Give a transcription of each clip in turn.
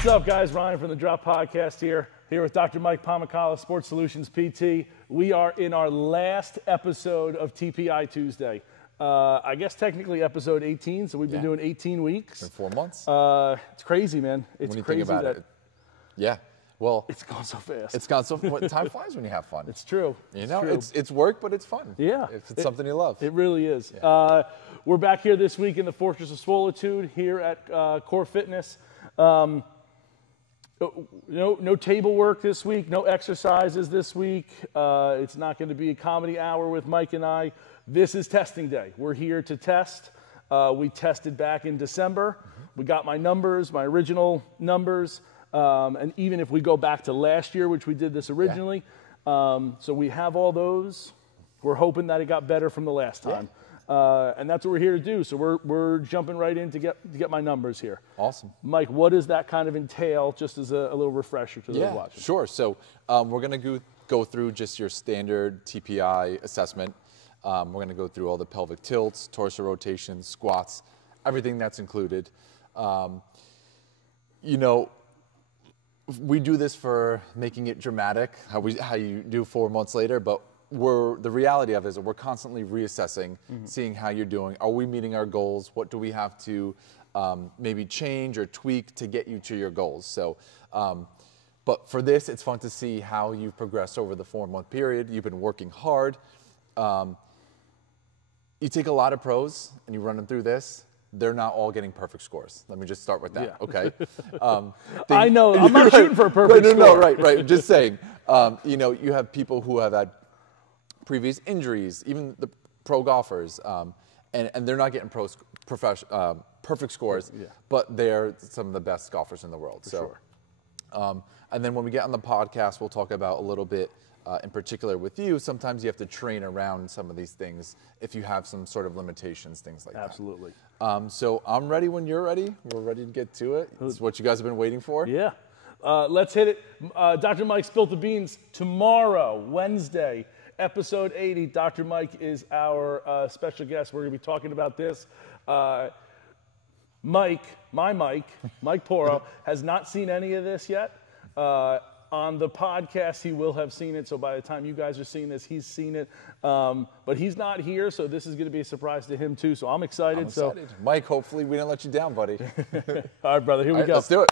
What's up, guys? Ryan from the Drop Podcast here with Dr. Mike Pomacala, Sports Solutions PT. We are in our last episode of TPI Tuesday. I guess technically episode 18, so we've been doing 18 weeks. In 4 months? It's crazy, man. It's crazy think about it. Yeah. Well, it's gone so fast. It's gone so fast. Time flies when you have fun. It's true. You know, it's work, but it's fun. Yeah. If it's something you love. It really is. Yeah. We're back here this week in the Fortress of Solitude here at Core Fitness. No table work this week, no exercises this week. It's not going to be a comedy hour with Mike and I. This is testing day. We're here to test. We tested back in December. We got my numbers, my original numbers. And even if we go back to last year, which we did this originally, so we have all those. We're hoping that it got better from the last time. And that's what we're here to do. So we're jumping right in to get my numbers here. Awesome. Mike, what does that kind of entail, just as a little refresher to those watching? Sure. So we're going to go through just your standard TPI assessment. We're going to go through all the pelvic tilts, torso rotations, squats, everything that's included. We do this for making it dramatic, how you do 4 months later, but the reality of it is that we're constantly reassessing, seeing how you're doing. Are we meeting our goals? What do we have to maybe change or tweak to get you to your goals? So, but for this, it's fun to see how you've progressed over the 4 month period. You've been working hard. You take a lot of pros and you run them through this. They're not all getting perfect scores. Let me just start with that, okay? I know, I'm not shooting for a perfect score. No, right, just saying. You have people who have had previous injuries, even the pro golfers, and they're not getting perfect scores, but they're some of the best golfers in the world. Sure. And then when we get on the podcast, we'll talk about a little bit in particular with you. Sometimes you have to train around some of these things if you have some sort of limitations, things like that. Absolutely. So I'm ready when you're ready. We're ready to get to it. It's what you guys have been waiting for. Yeah. Let's hit it. Dr. Mike spilled the beans. Tomorrow, Wednesday, episode 80, Dr. Mike is our special guest. We're going to be talking about this. Mike Poro, has not seen any of this yet. On the podcast, he will have seen it, so by the time you guys are seeing this, he's seen it. But he's not here, so this is going to be a surprise to him, too, so I'm excited. So, Mike, hopefully we didn't let you down, buddy. All right, brother, here we go. Let's do it.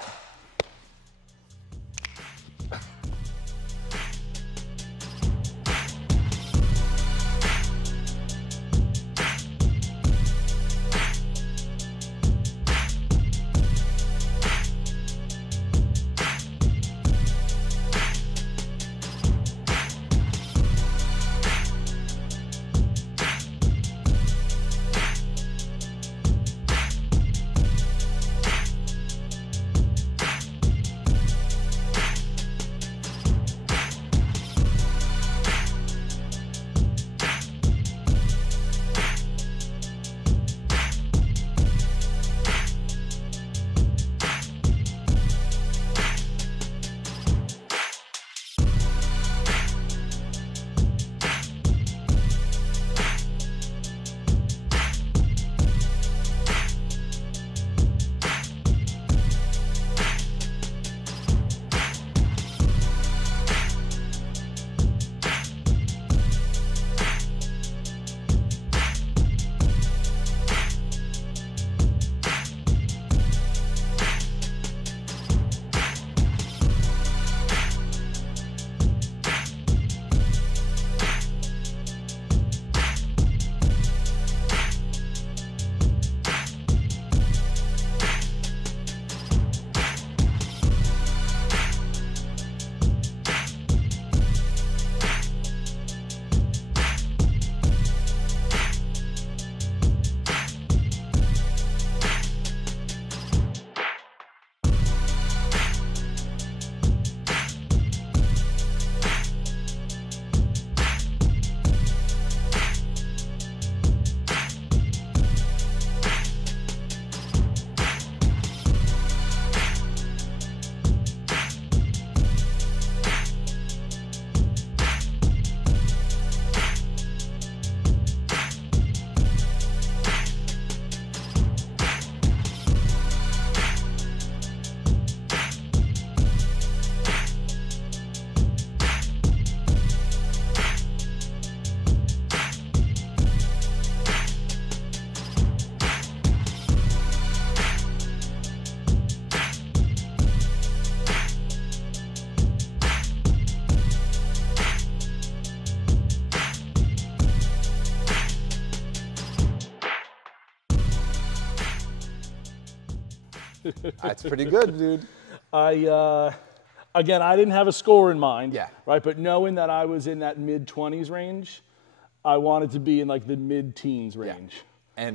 That's pretty good, dude. Again, I didn't have a score in mind. Yeah. Right, but knowing that I was in that mid-20s range, I wanted to be in like the mid-teens range. Yeah.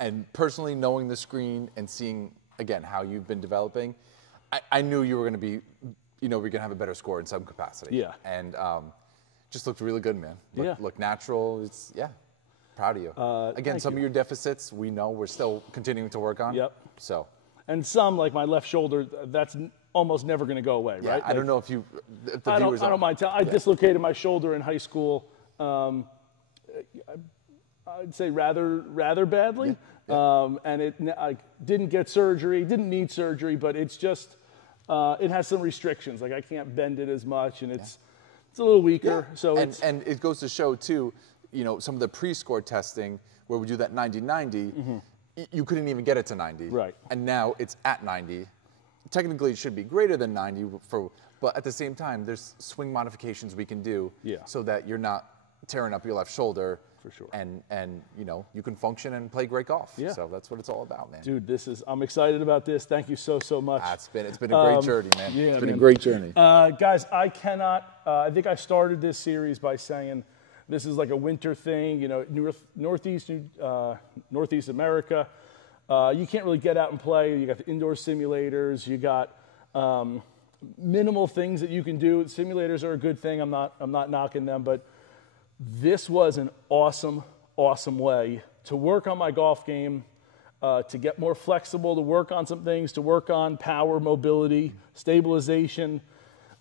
And personally knowing the screen and seeing, again, how you've been developing, I knew you were going to be, we're going to have a better score in some capacity. Yeah. And just looked really good, man. Yeah. Looked natural. Proud of you. Again, some of your deficits, we know we're still continuing to work on. Yep. So. And some, like my left shoulder, that's almost never going to go away, Yeah, right? I don't know if the viewers I don't mind telling. I dislocated my shoulder in high school. I'd say rather badly. Yeah. And I didn't get surgery, didn't need surgery, but it's just, it has some restrictions. Like I can't bend it as much, and it's a little weaker. Yeah. So and it goes to show too, some of the pre-score testing where we do that 90-90, you couldn't even get it to 90. Right. And now it's at 90. Technically, it should be greater than 90 but at the same time, there's swing modifications we can do so that you're not tearing up your left shoulder. For sure. And you can function and play great golf. Yeah. So that's what it's all about, man. Dude, I'm excited about this. Thank you so much. It's been a great journey, man. Yeah, it's been a great journey. Guys, I think I started this series by saying this is like a winter thing, Northeast America. You can't really get out and play. You got the indoor simulators. You got minimal things that you can do. Simulators are a good thing. I'm not knocking them, but this was an awesome way to work on my golf game, to get more flexible, to work on some things, to work on power, mobility, stabilization,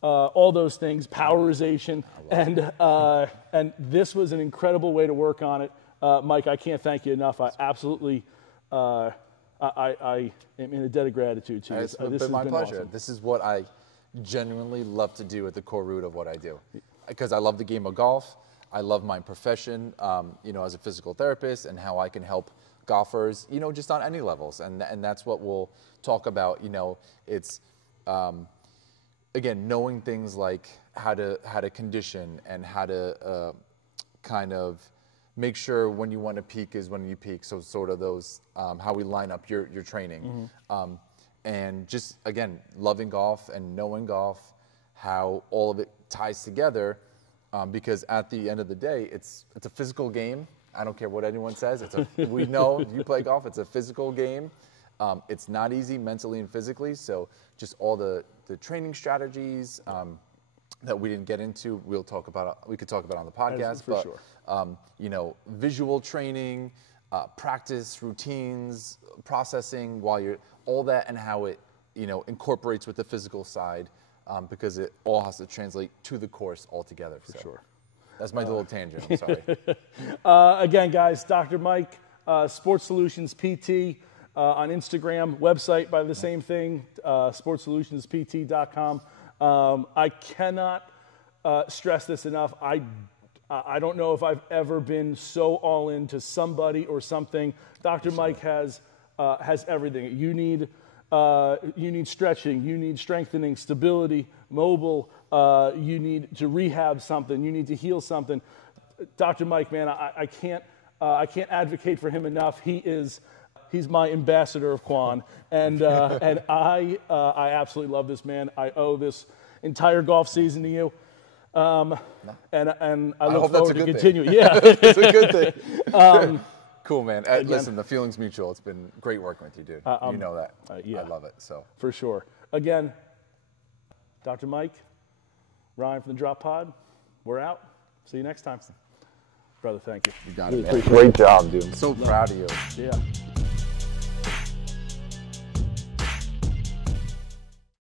all those things, powerization, and this was an incredible way to work on it. Mike, I can't thank you enough. I absolutely, I am in a debt of gratitude to you. It's been my pleasure. Awesome. This is what I genuinely love to do at the core root of what I do, because I love the game of golf. I love my profession, as a physical therapist, and how I can help golfers, just on any levels. And that's what we'll talk about. It's, again, knowing things like how to condition and how to kind of make sure when you want to peak is when you peak. So sort of those, how we line up your training. And just, again, loving golf and knowing golf, how all of it ties together. Because at the end of the day, it's a physical game. I don't care what anyone says. We know you play golf. It's a physical game. It's not easy mentally and physically. So just all the training strategies that we didn't get into, we could talk about on the podcast. For sure. Visual training, practice routines, processing while you're all that, and how it incorporates with the physical side. Because it all has to translate to the course altogether. For sure. That's my little tangent, I'm sorry. Again, guys, Dr. Mike, Sports Solutions PT on Instagram, website by the same thing, sportsolutionspt.com. I cannot stress this enough. I don't know if I've ever been so all into somebody or something. Dr. Mike has everything. You need stretching, you need strengthening, stability, mobile, you need to rehab something, you need to heal something. Dr. Mike, man, I can't advocate for him enough. He's my ambassador of Quan, and I absolutely love this man. I owe this entire golf season to you. And I look forward to continuing. Yeah, it's a good thing. Cool, man. Listen, the feeling's mutual. It's been great working with you, dude. You know that. Yeah. I love it. So for sure. Again, Dr. Mike, Ryan from the Drop Pod, we're out. See you next time. Brother, thank you. You got it, man. Great job, dude. I'm so proud of you. Yeah.